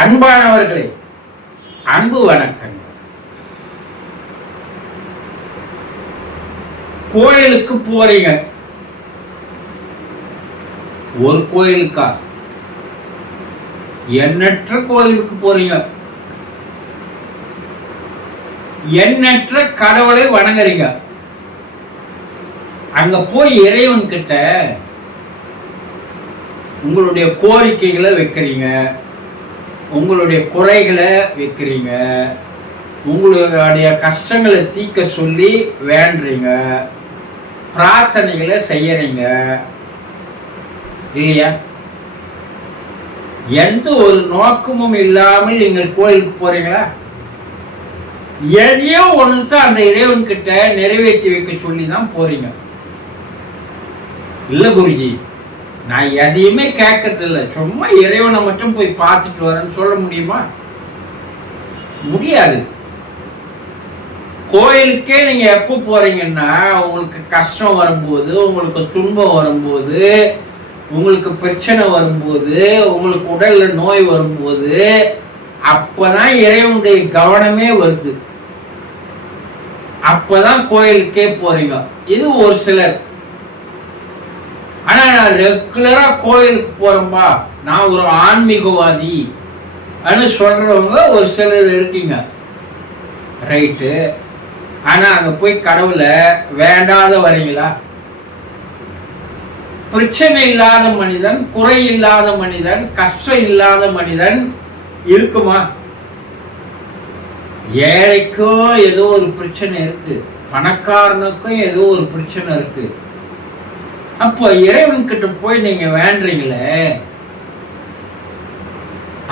அன்பானவர்களே, அன்பு வணக்கம். கோயிலுக்கு போறீங்க. ஒரு கோயிலுக்கா? எண்ணற்ற கோயிலுக்கு போறீங்க. எண்ணற்ற கடவுளை வணங்குறீங்க. அங்க போய் இறைவன் கிட்ட உங்களுடைய கோரிக்கைகளை வைக்கிறீங்க, உங்களுடைய குறைகளை வைக்கிறீங்க, உங்களுடைய கஷ்டங்களை தீர்க்க சொல்லி வேண்டுறீங்க, பிரார்த்தனைகளை செய்யறீங்க இல்லையா? எந்த ஒரு நோக்கமும் இல்லாமல் நீங்கள் கோயிலுக்கு போறீங்களா? எதையோ ஒன்று அந்த இறைவன் கிட்ட நிறைவேற்றி வைக்க சொல்லி தான் போறீங்க. இல்ல குருஜி, நான் எதையுமே கேட்கறது இல்லை, சும்மா இறைவனை மட்டும் போய் பார்த்துட்டு வரேன்னு சொல்ல முடியுமா? முடியாது. கோயிலுக்கே நீங்க எப்போ போறீங்கன்னா, உங்களுக்கு கஷ்டம் வரும்போது, உங்களுக்கு துன்பம் வரும்போது, உங்களுக்கு பிரச்சனை வரும்போது, உங்களுக்கு உடல்ல நோய் வரும்போது, அப்பதான் இறைவனுடைய கவனமே வருது. அப்பதான் கோயிலுக்கே போறீங்க. இது ஒரு சிலர். ஆனா நான் ரெகுலரா கோயிலுக்கு போறேன்பா, நான் ஒரு ஆன்மீகவாதி சொல்றவங்க ஒரு சிலர் இருக்கீங்க. ரைட்டு. ஆனா அங்க போய் கடவுளை வேண்டாத வரீங்களா? பிரச்சனை இல்லாத மனிதன், குறை இல்லாத மனிதன், கஷ்டம் இல்லாத மனிதன் இருக்குமா? ஏழைக்கும் ஏதோ ஒரு பிரச்சனை இருக்கு, பணக்காரனுக்கும் ஏதோ ஒரு பிரச்சனை இருக்கு. அப்போ இறைவன் கிட்ட போய் நீங்க வேண்டுறீங்களே,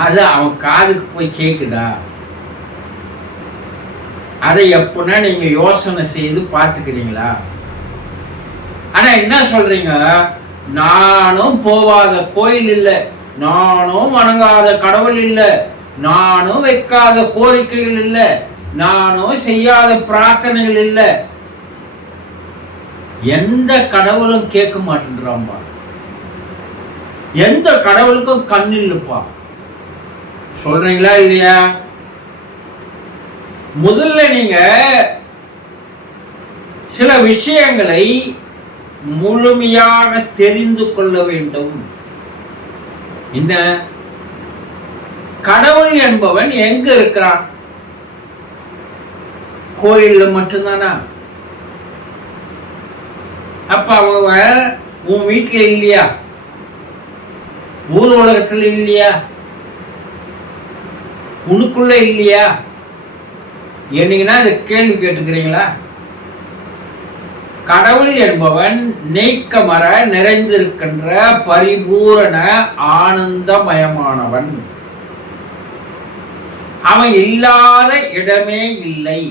அது அவன் காதுக்கு போய் கேக்குதா? அதை எப்படின்னா நீங்க யோசனை செய்து பார்த்துக்கிறீங்களா? ஆனா என்ன சொல்றீங்க? நானும் போவாத கோயில் இல்லை, நானும் வணங்காத கடவுள் இல்லை, நானும் வைக்காத கோரிக்கைகள் இல்லை, நானும் செய்யாத பிரார்த்தனைகள் இல்லை. எந்த கடவுளும் கேட்க மாட்டேன்றாம்பா. எந்த கடவுளுக்கும் கண் இல்லப்பா. சொல்றீங்களா இல்லையா? முதல்ல நீங்க சில விஷயங்களை முழுமையாக தெரிந்து கொள்ள வேண்டும். என்ன? கடவுள் என்பவன் எங்க இருக்கிறான்? கோயில்ல மட்டும்தானா? அப்ப அவங்க உன் வீட்டுல இல்லையா? ஊர் உலகத்துல இல்லையா? உனக்குள்ள இல்லையா? என்னங்கன்னா இதை கேள்வி கேட்டுக்கிறீங்களா? கடவுள் என்பவன் நீக்கமற நிறைந்திருக்கின்ற பரிபூரண ஆனந்தமயமானவன். அவன் இல்லாத இடமே இல்லை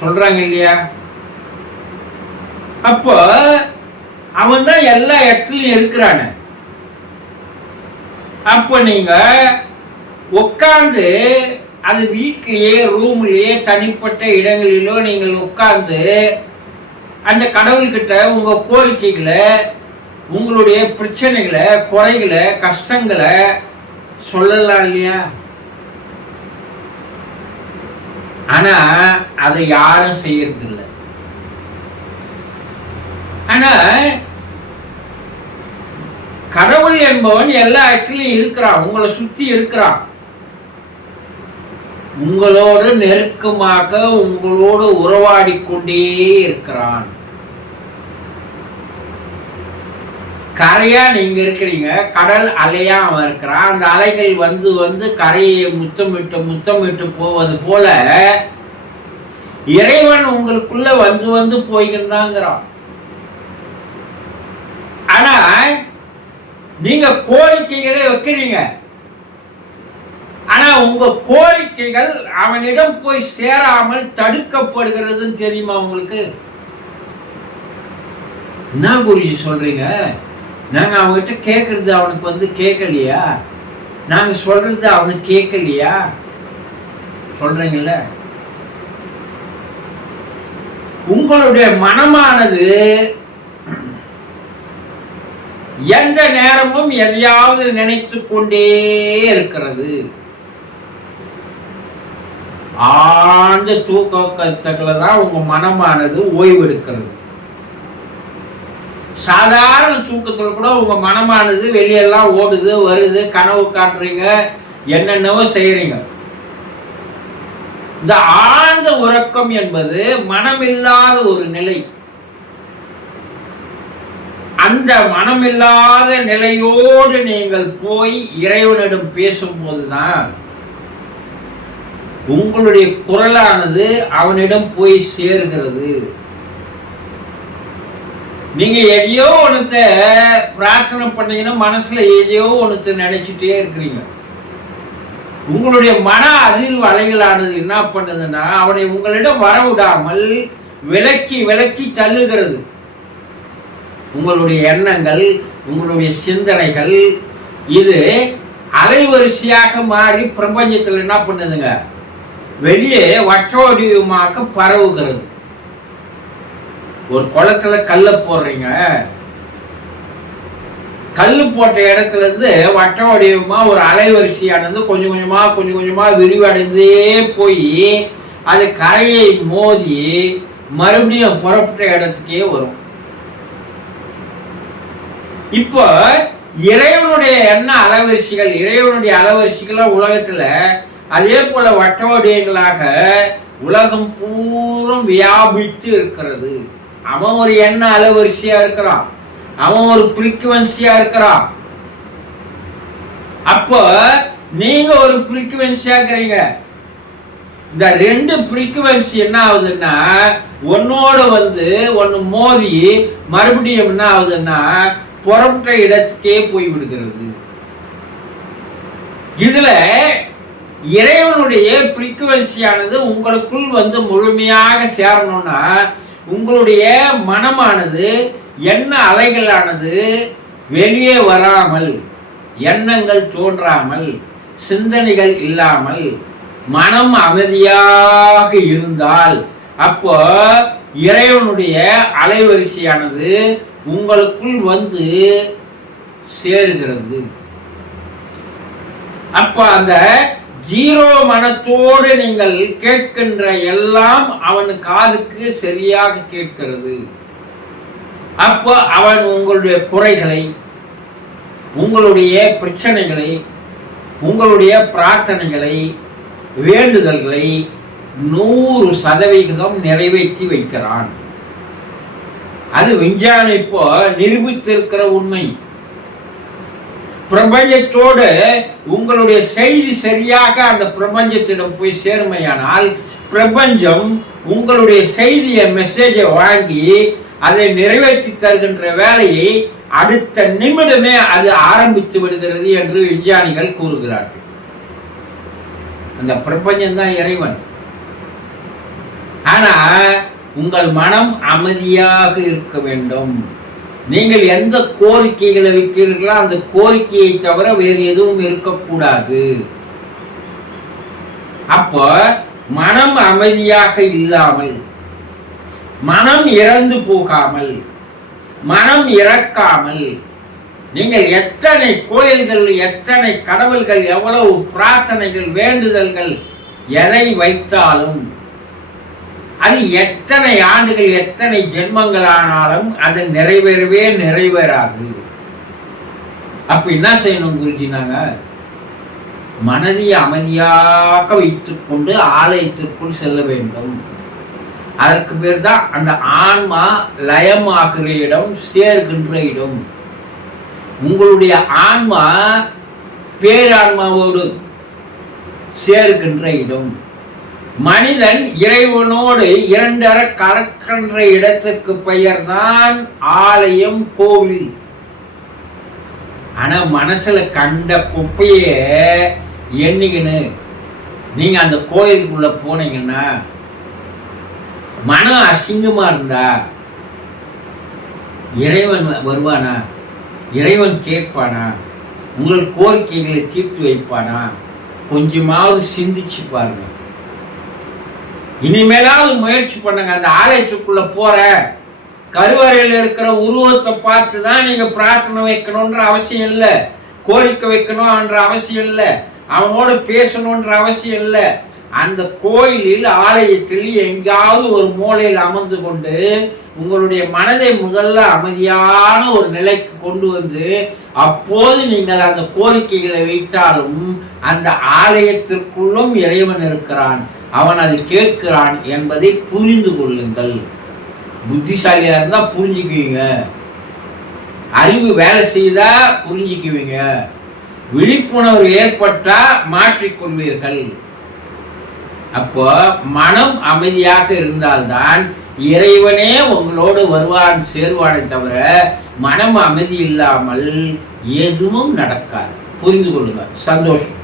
சொல்றாங்க இல்லையா? அப்போ அவன் தான் எல்லா இடத்துலயும் இருக்கிறான. அப்போ நீங்க உட்கார்ந்து அது வீட்டிலேயே, ரூம்லயே, தனிப்பட்ட இடங்களிலோ நீங்கள் உட்கார்ந்து அந்த கடவுள்கிட்ட உங்க கோரிக்கைகளை, உங்களுடைய பிரச்சனைகளை, குறைகளை, கஷ்டங்களை சொல்லலாம் இல்லையா? ஆனா அதை யாரும் செய்யறது இல்லை. ஆனா கடவுள் என்பவன் எல்லா இடத்துலயும் இருக்கிறான், உங்களை சுத்தி இருக்கிறான், உங்களோடு நெருக்கமாக உங்களோடு உறவாடி கொண்டே இருக்கிறான். கரையா நீங்க இருக்கிறீங்க, கடல் அலையா அவன் இருக்கிறான். அந்த அலைகள் வந்து வந்து கரையை முத்தமிட்டு போவது போல இறைவன் உங்களுக்குள்ள வந்து வந்து போய்கின்றாங்கிறான். ஆனா நீங்க கோரிக்கைகளை வைக்கிறீங்க. ஆனா உங்க கோரிக்கைகள் அவனிடம் போய் சேராமல் தடுக்கப்படுகிறதுன்னு தெரியுமா உங்களுக்கு? என்ன குருஜி சொல்றீங்க? நாங்க அவங்ககிட்ட கேட்கறது அவனுக்கு வந்து கேட்கலையா? நாங்க சொல்றது அவனுக்கு கேட்கலையா சொல்றீங்கல்ல? உங்களுடைய மனமானது எந்த நேரமும் எதையாவது நினைத்து கொண்டே இருக்கிறது. ஆழ்ந்த தூக்கத்துல தான் உங்க மனமானது ஓய்வெடுக்கிறது. சாதாரண தூக்கத்துல கூட உங்க மனமானது வெளியெல்லாம் ஓடுது வருது, கனவு காட்டுறீங்க, என்னென்னவோ செய்யறீங்க. இந்த ஆழ்ந்த உறக்கம் என்பது மனமில்லாத ஒரு நிலை. அந்த மனமில்லாத நிலையோடு நீங்கள் போய் இறைவனிடம் பேசும்போதுதான் உங்களுடைய குரலானது அவனிடம் போய் சேருகிறது. நீங்க எதையோ ஒன்றத்த பிரார்த்தனை பண்ணீங்கன்னா மனசுல எதையோ ஒன்றத்தை நினைச்சிட்டே இருக்கிறீங்க. உங்களுடைய மன அதிர்வு அலைகளானது என்ன பண்ணுதுன்னா அவனை உங்களிடம் வரவிடாமல் விலக்கி விலக்கி தள்ளுகிறது. உங்களுடைய எண்ணங்கள், உங்களுடைய சிந்தனைகள் இது அலைவரிசையாக மாறி பிரபஞ்சத்தில் என்ன பண்ணுதுங்க, வெளியே வட்டவடிவமாக பரவுகிறது. ஒரு குளத்துல கல்ல போடுறீங்க, கல்லு போட்ட இடத்துல இருந்து வட்ட வடிவமா ஒரு அலைவரிசையானது கொஞ்சம் கொஞ்சமா விரிவடைந்தே போய் அது கரையை மோதி மறுபடியும் புறப்பட்ட இடத்துக்கே வரும். இப்போ இறைவனுடைய என்ன அலைவரிசைகள், இறைவனுடைய அலைவரிசைகள் உலகத்துல அதே போல வட்ட வடிவங்களாக உலகம் பூரம் வியாபித்து இருக்கிறது. அவன் ஒரு எண்ண அலைவரிசையா இருக்கிறான், அவன் ஒரு ஃப்ரீக்குவன்சியா இருக்கிறான். அப்போ நீங்க ஒரு ஃப்ரீக்குவன்சியா இருக்கிறீங்க. இந்த ரெண்டு ஃப்ரீக்குவன்சி என்ன ஆகுதுன்னா ஒன்னோட ஒன்னு மோதி மறுபடியும் என்ன ஆகுதுன்னா புறப்பட்ட இடத்துக்கே போய் விடுகிறது. இதுல இறைவனுடைய ஃப்ரீக்குவன்சியானது உங்களுக்குள் முழுமையாக சேரணும்னா உங்களுடைய மனமானது எண்ண அலைகளானது வெளியே வராமல், எண்ணங்கள் தோன்றாமல், சிந்தனைகள் இல்லாமல் மனம் அமைதியாக இருந்தால் அப்போ இறைவனுடைய அலைவரிசையானது உங்களுக்குள் சேருகிறது. அப்ப அந்த ஜீரோ மனத்தோடு நீங்கள் கேட்கின்ற எல்லாம் அவன் காதுக்கு சரியாக கேட்கிறது. அப்போ அவன் உங்களுடைய குறைகளை, உங்களுடைய பிரச்சனைகளை, உங்களுடைய பிரார்த்தனைகளை, வேண்டுதல்களை 100% நிறைவேற்றி வைக்கிறான். அது விஞ்ஞானம் இப்போ நிரூபித்திருக்கிற உண்மை. பிரபஞ்சத்தோடு உங்களுடைய செய்தி சரியாக அந்த பிரபஞ்சத்திடம் போய் சேருமையானால் பிரபஞ்சம் உங்களுடைய செய்தியை, மெசேஜை வாங்கி அதை நிறைவேற்றி தருகின்ற வேலையை அடுத்த நிமிடமே அது ஆரம்பித்து விடுகிறது என்று விஞ்ஞானிகள் கூறுகிறார்கள். அந்த பிரபஞ்சம் தான் இறைவன். ஆனா உங்கள் மனம் அமைதியாக இருக்க வேண்டும். நீங்கள் எந்த கோரிக்கைகளை வைக்கிறீர்களோ அந்த கோரிக்கையை தவிர வேறு எதுவும் இருக்கக்கூடாது. அப்போ மனம் அமைதியாக இல்லாமல், மனம் இறந்து போகாமல், மனம் இறக்காமல் நீங்கள் எத்தனை கோயில்கள், எத்தனை கடவுள்கள், எவ்வளவு பிரார்த்தனைகள், வேண்டுதல்கள் எதை வைத்தாலும் அது எத்தனை ஆண்டுகள், எத்தனை ஜென்மங்கள் ஆனாலும் அது நிறைவேறவே நிறைவேறாது. அப்ப என்ன செய்யணும் குருஜி? நாங்க மனதை அமைதியாக வைத்துக் கொண்டு ஆலயத்திற்குள் செல்ல வேண்டும். அதற்கு பேர் தான் அந்த ஆன்மா லயமாகிற இடம், சேர்கின்ற இடம். உங்களுடைய ஆன்மா பேரான்மாவோடு சேர்கின்ற இடம். மனிதன் இறைவனோடு இரண்டர கலக்கின்ற இடத்துக்கு பெயர் தான் ஆலயம், கோவில். ஆனா மனசுல கண்ட குப்பைய எண்ணிக்கின்னு நீங்க அந்த கோயிலுக்குள்ள போனீங்கன்னா மனம் அசிங்கமா இருந்தா இறைவன் வருவானா? இறைவன் கேட்பானா? உங்கள் கோரிக்கைகளை தீர்த்து வைப்பானா? கொஞ்சமாவது சிந்திச்சு பாருங்க. இனிமேலாவது முயற்சி பண்ணுங்க. அந்த ஆலயத்துக்குள்ள போற கருவறையில் இருக்கிற உருவத்தை பார்த்து தான் நீங்க பிரார்த்தனை வைக்கணும்ன்ற அவசியம் இல்லை, கோரிக்கை வைக்கணும்ன்ற அவசியம் இல்லை, அவனோட பேசணும்ன்ற அவசியம் இல்லை. அந்த கோயிலில் ஆலயத்தில் எங்காவது ஒரு மூலையில் அமர்ந்து கொண்டு உங்களுடைய மனதை முதல்ல அமைதியான ஒரு நிலைக்கு கொண்டு வந்து அப்போது நீங்கள் அந்த கோரிக்கைகளை வைத்தாலும் அந்த ஆலயத்திற்குள்ளும் இறைவன் இருக்கிறான், அவன் அதை கேட்கிறான் என்பதை புரிந்து கொள்ளுங்கள். புத்திசாலியா இருந்தா புரிஞ்சுக்குவீங்க, அறிவு வேலை செய்தா புரிஞ்சுக்குவீங்க, விழிப்புணர்வு ஏற்பட்டா மாற்றிக்கொள்வீர்கள். அப்போ மனம் அமைதியாக இருந்தால்தான் இறைவனே உங்களோடு வருவான் சேர்வானை தவிர மனம் அமைதி இல்லாமல் எதுவும் நடக்காது. புரிந்து கொள்ளுங்க. சந்தோஷம்.